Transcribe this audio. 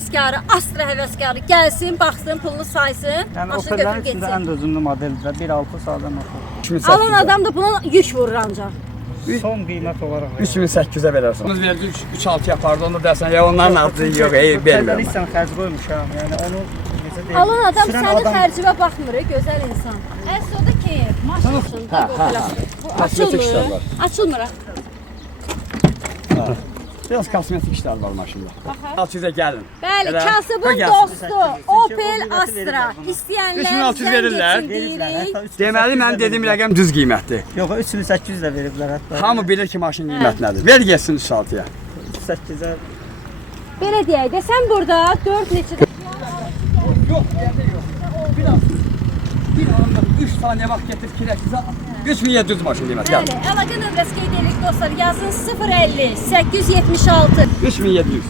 həvəskarı, Astra həvəskarı gəlsin, baxsın, pulunu saysın, Yəni maşını Opel'lərin götürüb içində getsin. ən dözümlü modeldir. 1.6 sağdan oxu. Alan adam da buna yük vurur ancaq. Son qiymət olaraq. 3800'e verersin. Biz verdik 3-6 yapardı, onu dersen ya onların altı yok, vermiyorum. Sən xərc qoymuşam. Yəni onu necə deyim? Alan adam Sürən sənin adam- xərcivə baxmır, gözəl insan. Əsl o da ki, maşın üçün bu Kosmetik işlər açılmır. var. Açılmır. Biraz kosmetik işler var maşında. 600'e gelin. Bəli, Elə, kasıbın qoy gəlsin. dostu Opel Astra. İstəyənlər 3600 verirlər. Verirlər. Deməli mən dediyim rəqəm düz qiymətdir. Yox, 3800 də veriblər hətta. Hamı bilir ki maşın qiymət nədir. Ver getsin 36'ya. 8-ə. Belə deyək də, sən burada 4 neçə Yok, yerde yok. Biraz. Bir anda 3 saniye vaxt getir kirəksizə 3700 maşın qiymət. Gəl. Bəli, əlaqə nömrəsi qeyd edirik dostlar. Yazın 050 876 3700.